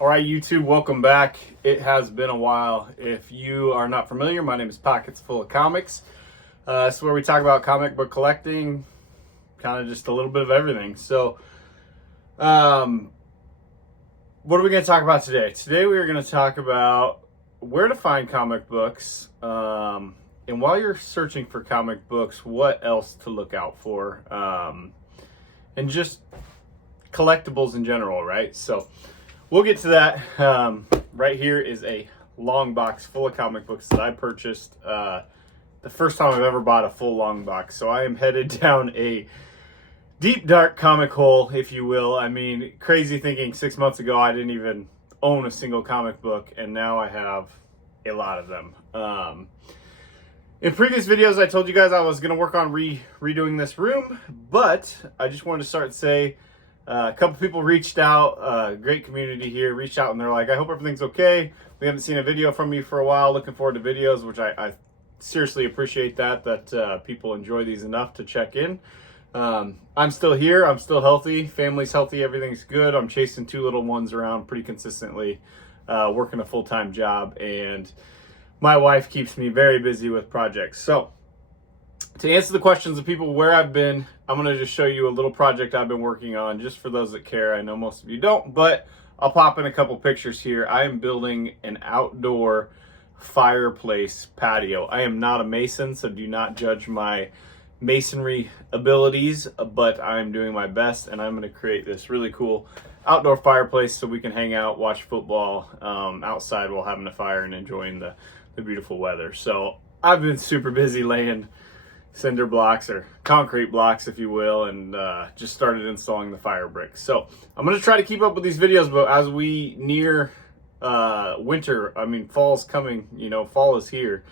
All right, YouTube, welcome back. It has been a while. If you are not familiar, my name is Pockets Full of Comics. It's where we talk about comic book collecting, kind of just a little bit of everything. So, what are we going to talk about today? Today we are going to talk about where to find comic books, and while you're searching for comic books, what else to look out for, and just collectibles in general, right? So, we'll get to that. Right here is a long box full of comic books that I purchased the first time I've ever bought a full long box. So I am headed down a deep, dark comic hole, if you will. I mean, crazy thinking 6 months ago I didn't even own a single comic book, and now I have a lot of them. In previous videos, I told you guys I was going to work on redoing this room, but I just wanted to start and say, a couple people reached out, great community here, reached out and they're like, I hope everything's okay. We haven't seen a video from you for a while. Looking forward to videos, which I seriously appreciate that people enjoy these enough to check in. I'm still here. I'm still healthy. Family's healthy. Everything's good. I'm chasing 2 little ones around pretty consistently, working a full-time job, and my wife keeps me very busy with projects. So to answer the questions of people where I've been, I'm going to just show you a little project I've been working on, just for those that care. I know most of you don't, but I'll pop in a couple pictures here. I am building an outdoor fireplace patio. I am not a mason, so do not judge my masonry abilities, but I'm doing my best, and I'm going to create this really cool outdoor fireplace so we can hang out, watch football outside while having a fire and enjoying the beautiful weather. So I've been super busy laying cinder blocks, or concrete blocks if you will, and just started installing the fire bricks. So I'm going to try to keep up with these videos, but as we near winter, I mean fall's coming, fall is here,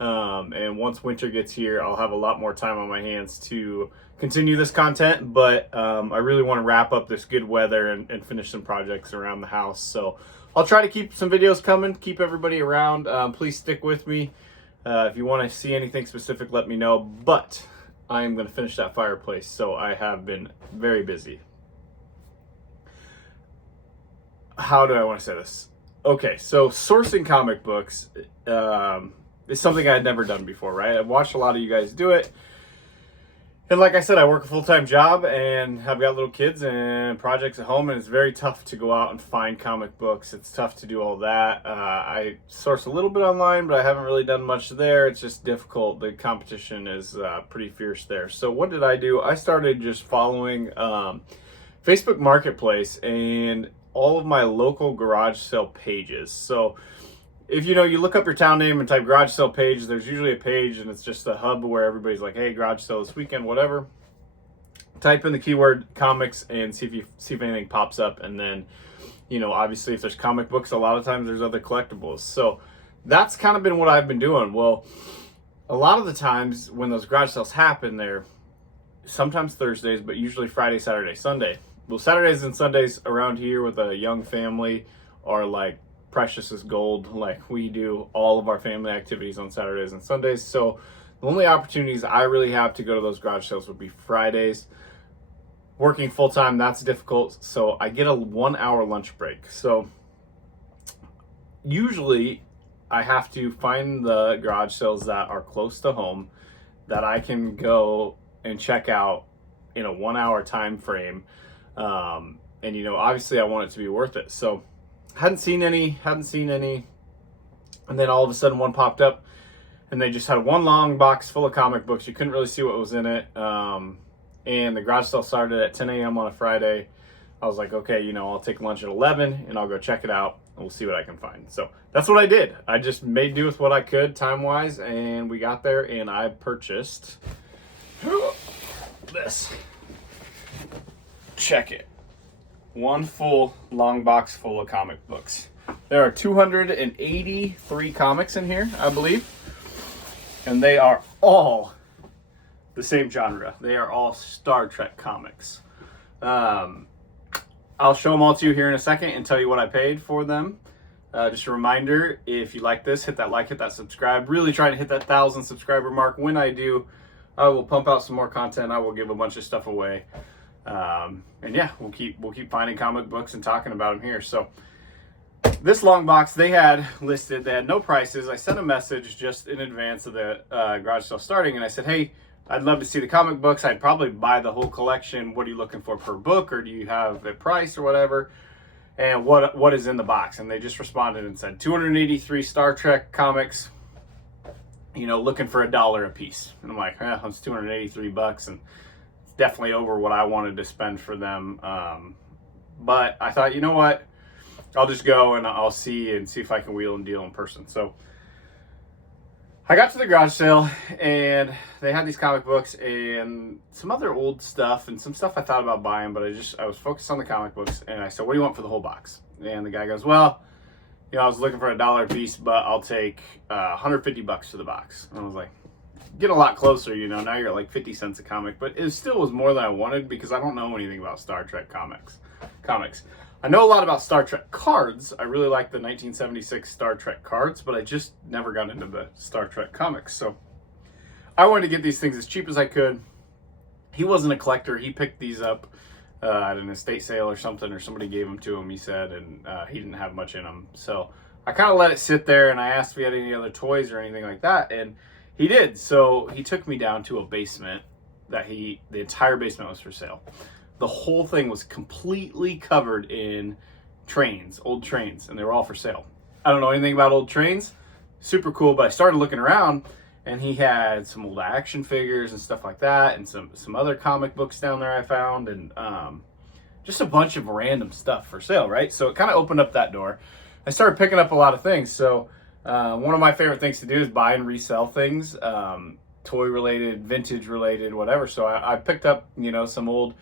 and once winter gets here, I'll have a lot more time on my hands to continue this content, but I really want to wrap up this good weather and finish some projects around the house. So I'll try to keep some videos coming, keep everybody around. Please stick with me. If you want to see anything specific, let me know, but I am going to finish that fireplace, so I have been very busy. How do I want to say this? Okay, so sourcing comic books is something I had never done before, right? I've watched a lot of you guys do it, and like I said, I work a full-time job, and I've got little kids and projects at home, and it's very tough to go out and find comic books. It's tough to do all that. I source a little bit online, but I haven't really done much there. It's just difficult. The competition is pretty fierce there. So what did I do? I started just following Facebook Marketplace and all of my local garage sale pages. So if you look up your town name and type garage sale page, there's usually a page and it's just a hub where everybody's like, hey, garage sale this weekend, whatever. Type in the keyword comics and see if anything pops up. And then, obviously if there's comic books, a lot of times there's other collectibles. So that's kind of been what I've been doing. Well, a lot of the times when those garage sales happen, they're sometimes Thursdays, but usually Friday, Saturday, Sunday. Well, Saturdays and Sundays around here with a young family are like precious as gold. Like, we do all of our family activities on Saturdays and Sundays. So the only opportunities I really have to go to those garage sales would be Fridays. Working full time, that's difficult. So I get a 1-hour lunch break. So usually I have to find the garage sales that are close to home that I can go and check out in a 1-hour time frame. And obviously I want it to be worth it. So hadn't seen any, and then all of a sudden one popped up, and they just had one long box full of comic books. You couldn't really see what was in it, and the garage sale started at 10 a.m. on a Friday. I was like, okay, I'll take lunch at 11 and I'll go check it out and we'll see what I can find. So that's what I did. I just made do with what I could time-wise, and we got there, and I purchased this. Check it. One full long box full of comic books. There are 283 comics in here, I believe, and they are all the same genre. They are all Star Trek comics. I'll show them all to you here in a second and tell you what I paid for them. Just a reminder, if you like this, hit that like, hit that subscribe. Really trying to hit that 1,000 subscriber mark. When I do, I will pump out some more content. I will give a bunch of stuff away. And yeah, we'll keep finding comic books and talking about them here. So this long box they had listed, they had no prices. I sent a message just in advance of the garage sale starting, and I said, hey, I'd love to see the comic books. I'd probably buy the whole collection. What are you looking for per book, or do you have a price or whatever? And what is in the box? And they just responded and said 283 Star Trek comics, you know, looking for $1 a piece. And I'm like, that's 283 bucks, and it's definitely over what I wanted to spend for them. But I thought, you know what? I'll just go and I'll see if I can wheel and deal in person. So I got to the garage sale, and they had these comic books and some other old stuff and some stuff I thought about buying, but I was focused on the comic books. And I said, what do you want for the whole box? And the guy goes, well, you know, I was looking for $1 a piece, but I'll take 150 bucks for the box. And I was like, getting a lot closer, you know, now you're at like 50 cents a comic, but it still was more than I wanted because I don't know anything about Star Trek comics. I know a lot about Star Trek cards. I really like the 1976 Star Trek cards, but I just never got into the Star Trek comics. So I wanted to get these things as cheap as I could. He wasn't a collector. He picked these up at an estate sale or something, or somebody gave them to him, he said, and he didn't have much in them. So I kind of let it sit there, and I asked if he had any other toys or anything like that, and he did. So he took me down to a basement the entire basement was for sale. The whole thing was completely covered in trains, old trains, and they were all for sale. I don't know anything about old trains. Super cool, but I started looking around, and he had some old action figures and stuff like that, and some other comic books down there I found, and just a bunch of random stuff for sale, right? So it kind of opened up that door. I started picking up a lot of things. So one of my favorite things to do is buy and resell things, toy related, vintage related, whatever. So I picked up, you know, some old,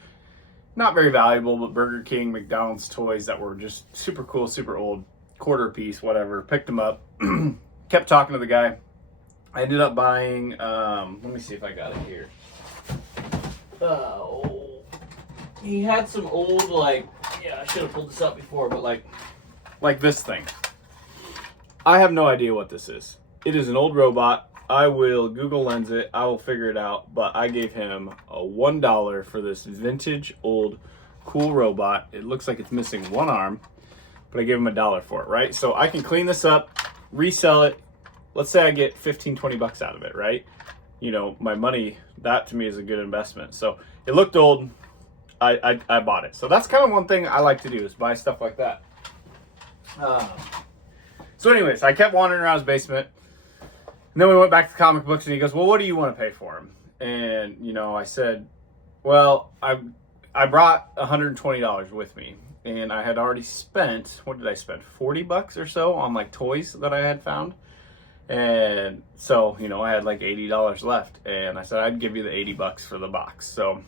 not very valuable, but Burger King, McDonald's toys that were just super cool, super old, quarter piece, whatever. Picked them up, kept talking to the guy. I ended up buying, let me see if I got it here. He had some old, like, yeah, I should have pulled this up before, but like this thing. I have no idea what this is. It is an old robot. I will Google Lens it. I will figure it out. But I gave him a $1 for this vintage, old, cool robot. It looks like it's missing one arm, but I gave him $1 for it, right? So I can clean this up, resell it. Let's say I get 15, 20 bucks out of it, right? You know, my money, that to me is a good investment. So it looked old. I bought it. So that's kind of one thing I like to do, is buy stuff like that. So anyways, I kept wandering around his basement. And then we went back to comic books, and he goes, well, what do you want to pay for them? And, you know, I said, well, I brought $120 with me, and I had already spent, what did I spend? 40 bucks or so on like toys that I had found. And so, you know, I had like $80 left, and I said, I'd give you the 80 bucks for the box. So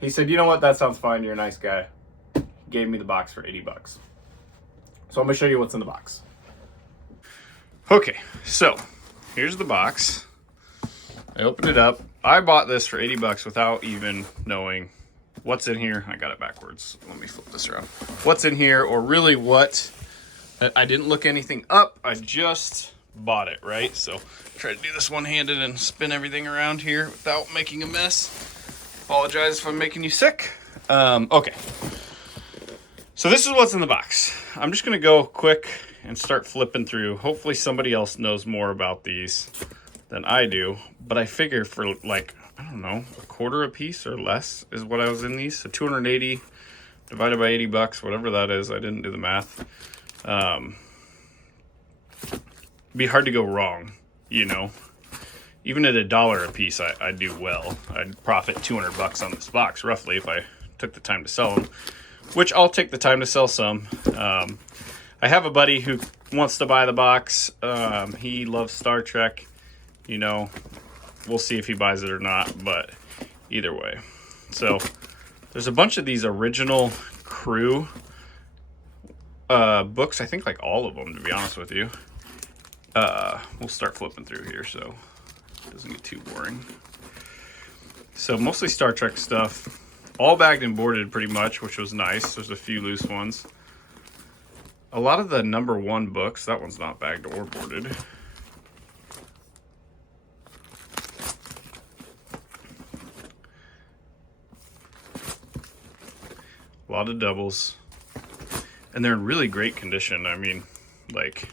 he said, you know what? That sounds fine. You're a nice guy. He gave me the box for 80 bucks. So I'm going to show you what's in the box. Okay, so here's the box. I opened it up. I bought this for 80 bucks without even knowing what's in here. I got it backwards. Let me flip this around. What's in here, or really what. I didn't look anything up. I just bought it, right? So try to do this one-handed and spin everything around here without making a mess. Apologize if I'm making you sick. Okay. So this is what's in the box. I'm just going to go quick and start flipping through. Hopefully somebody else knows more about these than I do. But I figure for like, I don't know, a quarter a piece or less is what I was in these. So 280 divided by 80 bucks, whatever that is. I didn't do the math. Be hard to go wrong, you know. Even at $1 a piece, I do well. I'd profit 200 bucks on this box, roughly, if I took the time to sell them. Which I'll take the time to sell some. I have a buddy who wants to buy the box. He loves Star Trek. You know, we'll see if he buys it or not, but either way. So there's a bunch of these original crew books. I think like all of them, to be honest with you. We'll start flipping through here so it doesn't get too boring. So mostly Star Trek stuff. All bagged and boarded pretty much, which was nice. There's a few loose ones. A lot of the #1 books, that one's not bagged or boarded. A lot of doubles. And they're in really great condition. I mean, Like,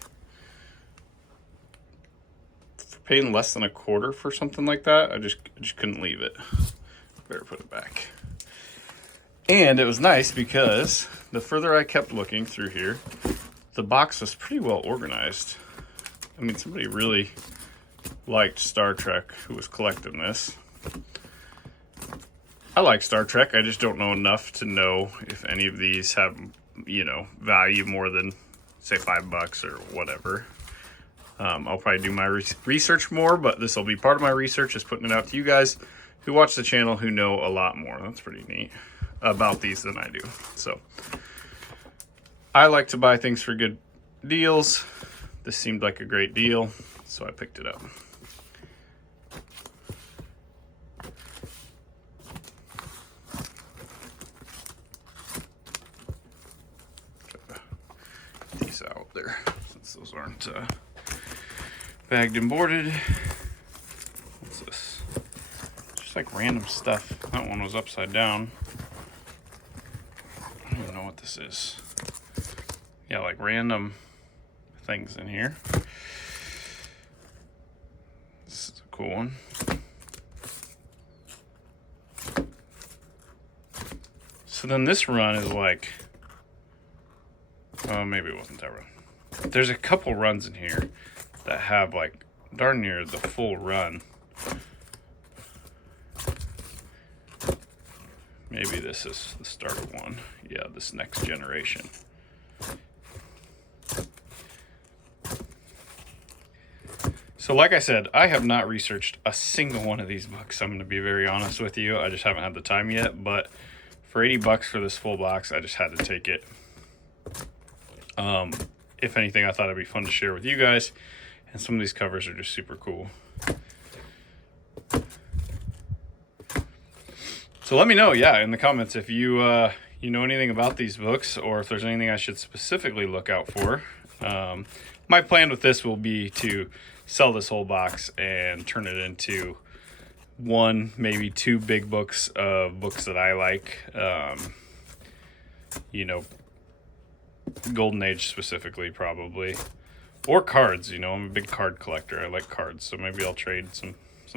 for paying less than $0.25 for something like that, I just couldn't leave it. Better put it back. And it was nice because the further I kept looking through here, the box was pretty well organized. I mean, somebody really liked Star Trek who was collecting this. I like Star Trek. I just don't know enough to know if any of these have, you know, value more than, say, $5 or whatever. I'll probably do my research more, but this will be part of my research, is putting it out to you guys who watch the channel who know a lot more. That's pretty neat about these than I do. So I like to buy things for good deals. This seemed like a great deal, so I picked it up. These out there, since those aren't bagged and boarded. What's this? Just like random stuff. That one was upside down. I don't even know what this is. Yeah, like random things in here. This is a cool one. So then this run is like, oh, maybe it wasn't that run. There's a couple runs in here that have like darn near the full run. Maybe this is the start of one. Yeah, this Next Generation. So like I said, I have not researched a single one of these books. I'm going to be very honest with you. I just haven't had the time yet, but for $80 for this full box, I just had to take it. If anything, I thought it'd be fun to share with you guys, and some of these covers are just super cool. So let me know, yeah, in the comments if you you know anything about these books, or if there's anything I should specifically look out for. My plan with this will be to sell this whole box and turn it into one, maybe two big books of books that I like. You know, Golden Age specifically, probably, or cards. You know, I'm a big card collector. I like cards, so maybe I'll trade some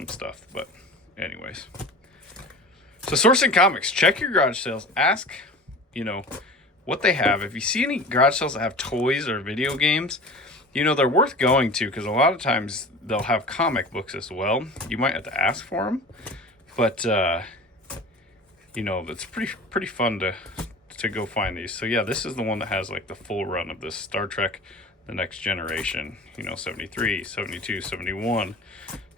stuff. But anyways, so Sourcing Comics, check your garage sales. Ask, you know, what they have. If you see any garage sales that have toys or video games, you know, they're worth going to, because a lot of times they'll have comic books as well. You might have to ask for them, but you know, it's pretty fun to go find these. So yeah, this is the one that has like the full run of this Star Trek The Next Generation, you know, 73, 72, 71,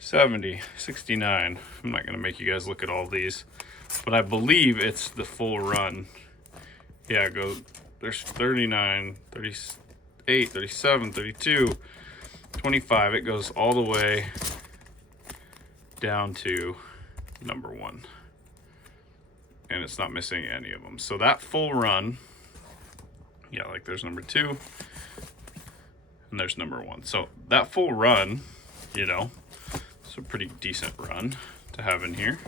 70, 69. I'm not going to make you guys look at all these, but I believe it's the full run. Yeah, there's 39, 38, 37, 32, 25. It goes all the way down to number 1. And it's not missing any of them. So that full run, yeah, like there's number 2 and there's number 1. So that full run, you know, it's a pretty decent run to have in here.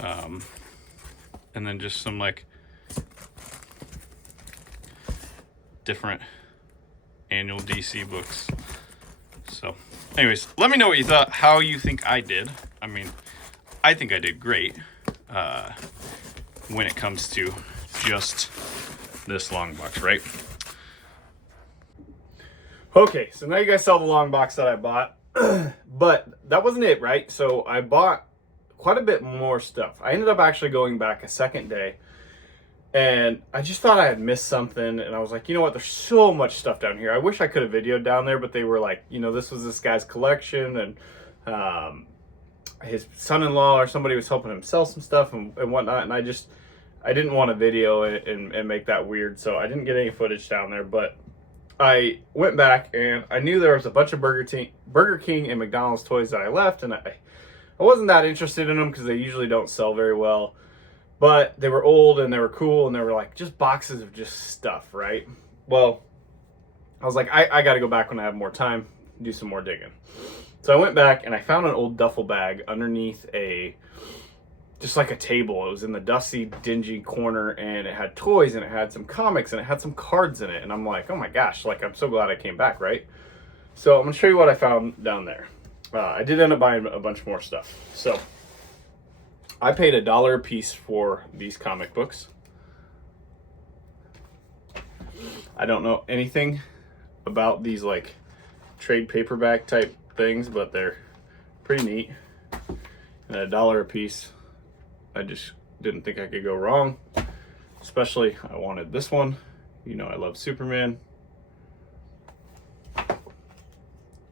And then just some like different annual DC books. So anyways, let me know what you thought, how you think I did. I mean, I think I did great when it comes to just this long box, right? Okay, so now you guys saw the long box that I bought, but that wasn't it, right? So I bought quite a bit more stuff. I ended up actually going back a second day, and I just thought I had missed something, and I was like, you know what, there's so much stuff down here. I wish I could have videoed down there, but they were like, you know, this was this guy's collection, and his son-in-law or somebody was helping him sell some stuff and whatnot, and I didn't want to video it and make that weird, so I didn't get any footage down there. But I went back and I knew there was a bunch of Burger King and McDonald's toys that I left, and I wasn't that interested in them because they usually don't sell very well, but they were old and they were cool, and they were like just boxes of just stuff, right? Well, I was like, I got to go back when I have more time, do some more digging. So I went back and I found an old duffel bag underneath a just like a table. It was in the dusty, dingy corner, and it had toys, and it had some comics, and it had some cards in it. And I'm like, oh my gosh, like, I'm so glad I came back, right? So I'm gonna show you what I found down there. I did end up buying a bunch more stuff. So I paid $1 a piece for these comic books. I don't know anything about these like trade paperback type things, but they're pretty neat. And $1 a piece. I just didn't think I could go wrong. Especially, I wanted this one. You know, I love Superman.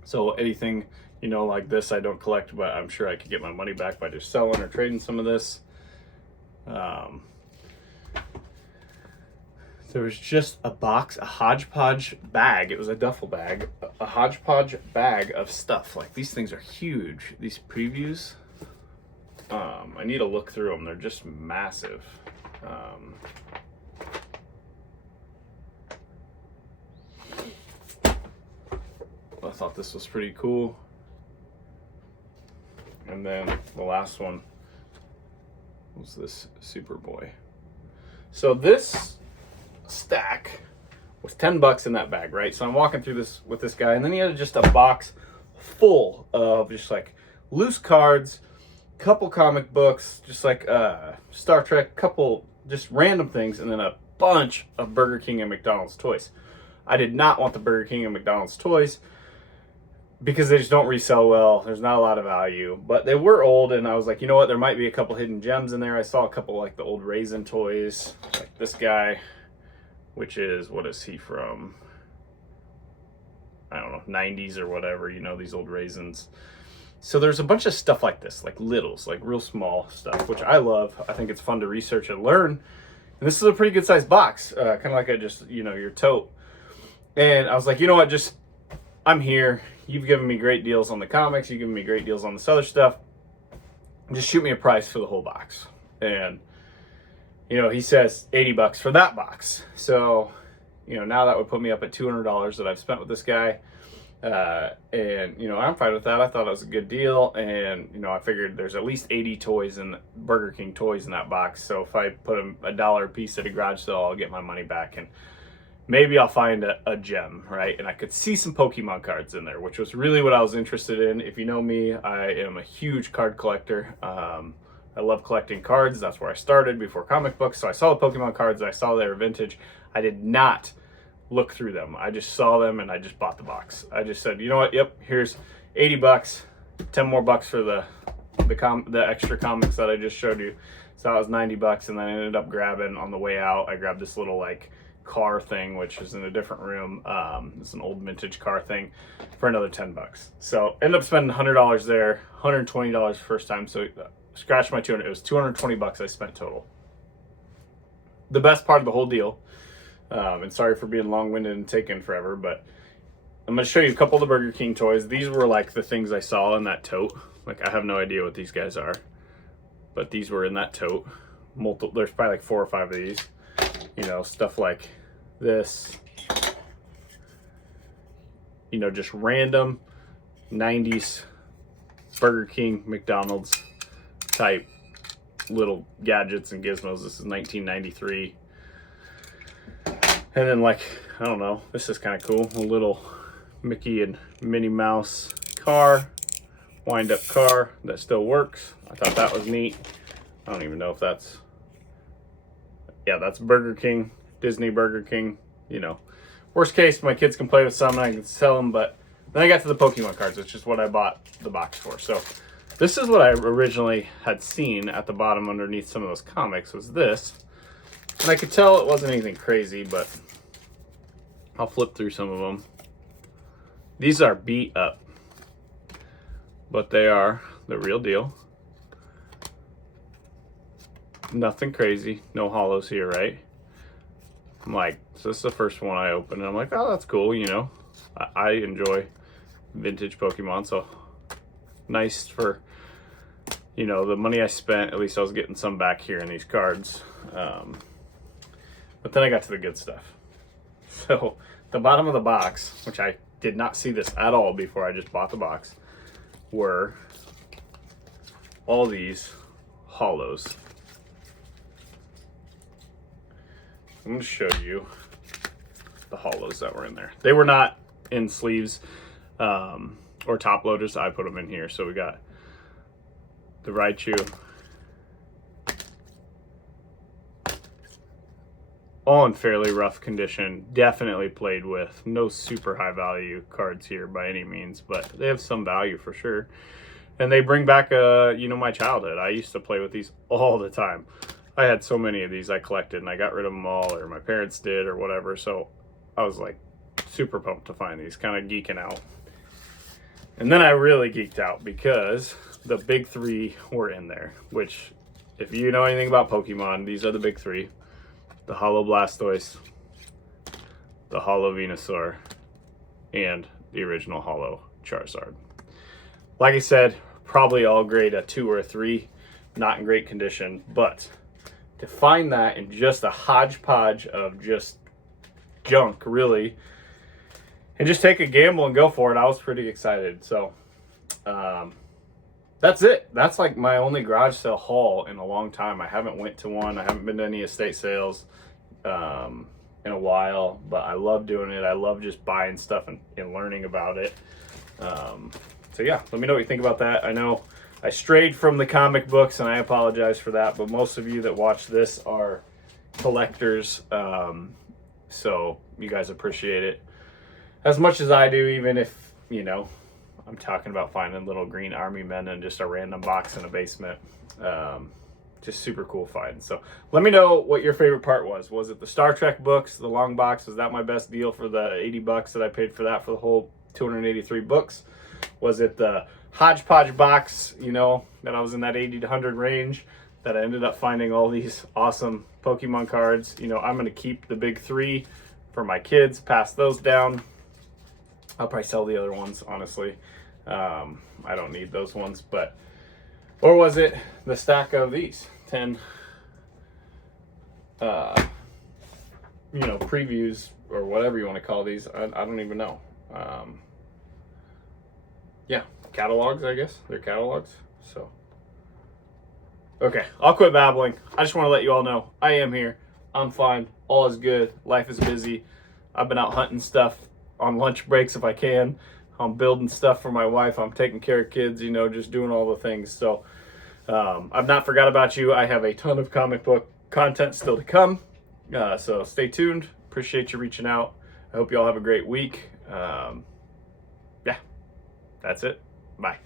So anything, you know, like this, I don't collect, but I'm sure I could get my money back by just selling or trading some of this. There was just a box, a hodgepodge bag. It was a duffel bag, a hodgepodge bag of stuff. Like, these things are huge. These previews. I need to look through them. They're just massive. I thought this was pretty cool. And then the last one was this Superboy. So this stack was $10 in that bag, right? So I'm walking through this with this guy, and then he had just a box full of just like loose cards, couple comic books, just like Star Trek, couple just random things, and then a bunch of Burger King and McDonald's toys. I did not want the Burger King and McDonald's toys because they just don't resell well. There's not a lot of value, but they were old, and I was like, you know what, there might be a couple hidden gems in there. I saw a couple like the old Raisin toys, like this guy, which is, what is he from? I don't know, 90s or whatever, you know, these old Raisins. So there's a bunch of stuff like this, like littles, like real small stuff, which I love. I think it's fun to research and learn. And this is a pretty good sized box, kind of like a just, you know, your tote. And I was like, you know what, just, I'm here. You've given me great deals on the comics. You've given me great deals on this other stuff. Just shoot me a price for the whole box. And, you know, he says $80 for that box. So, you know, now that would put me up at $200 that I've spent with this guy. And, you know, I'm fine with that. I thought it was a good deal. And, you know, I figured there's at least 80 toys in Burger King toys in that box. So if I put $1 a piece at a garage sale, I'll get my money back. And maybe I'll find a gem, right? And I could see some Pokemon cards in there, which was really what I was interested in. If you know me, I am a huge card collector. I love collecting cards. That's where I started before comic books. So I saw the Pokemon cards. I saw they were vintage. I did not look through them. I just saw them and I just bought the box. I just said, you know what? Yep, here's $80, 10 more bucks for the extra comics that I just showed you. So that was $90, and then I ended up grabbing on the way out. I grabbed this little like car thing, which is in a different room. It's an old vintage car thing for another $10. So ended up spending $100 there, $120 first time. So scratch my 200. It was $220 I spent total. The best part of the whole deal. And sorry for being long-winded and taking forever, but I'm going to show you a couple of the Burger King toys. These were like the things I saw in that tote. Like, I have no idea what these guys are, but these were in that tote. There's probably like 4 or 5 of these. You know, stuff like this. You know, just random 90s Burger King, McDonald's type little gadgets and gizmos. This is 1993. And then, like, I don't know, this is kind of cool. A little Mickey and Minnie Mouse car, wind-up car that still works. I thought that was neat. I don't even know if that's... Yeah, that's Burger King, Disney Burger King. You know, worst case, my kids can play with some and I can sell them. But then I got to the Pokemon cards, which is what I bought the box for. So this is what I originally had seen at the bottom underneath some of those comics, was this. And I could tell it wasn't anything crazy, but I'll flip through some of them. These are beat up, but they are the real deal. Nothing crazy, no hollows here, right? I'm like, so this is the first one I opened, and I'm like, oh, that's cool, you know. I enjoy vintage Pokemon, so nice for, you know, the money I spent. At least I was getting some back here in these cards. But then I got to the good stuff. So the bottom of the box, which I did not see this at all before I just bought the box, were all these hollows. I'm going to show you the hollows that were in there. They were not in sleeves or top loaders. I put them in here. So we got the Raichu, all in fairly rough condition, definitely played with. No super high value cards here by any means, but they have some value for sure. And they bring back, my childhood. I used to play with these all the time. I had so many of these I collected, and I got rid of them all, or my parents did, or whatever. So I was like super pumped to find these, kind of geeking out. And then I really geeked out because the big three were in there, which if you know anything about Pokemon, these are the big three. The Holo Blastoise, the Holo Venusaur, and the original Holo Charizard. Like I said, probably all grade a 2 or a 3, not in great condition, but to find that in just a hodgepodge of just junk, really, and just take a gamble and go for it, I was pretty excited. So that's it. That's like my only garage sale haul in a long time. I haven't went to one. I haven't been to any estate sales in a while, but I love doing it. I love just buying stuff and learning about it. So yeah, let me know what you think about that. I know I strayed from the comic books, and I apologize for that, but most of you that watch this are collectors, so you guys appreciate it as much as I do, even if, I'm talking about finding little green army men in just a random box in a basement. Just super cool find. So let me know what your favorite part was. Was it the Star Trek books, the long box? Was that my best deal for the $80 that I paid for that for the whole 283 books? Was it the hodgepodge box, that I was in that 80 to 100 range, that I ended up finding all these awesome Pokemon cards? I'm going to keep the big three for my kids, pass those down. I'll probably sell the other ones, honestly. I don't need those ones, or was it the stack of these 10 previews, or whatever you want to call these? I don't even know. Yeah, catalogs, I guess. They're catalogs. So, okay, I'll quit babbling. I just want to let you all know I am here. I'm fine. All is good. Life is busy. I've been out hunting stuff on lunch breaks if I can. I'm building stuff for my wife. I'm taking care of kids, just doing all the things. So I've not forgot about you. I have a ton of comic book content still to come. So stay tuned. Appreciate you reaching out. I hope you all have a great week. Yeah, that's it. Bye.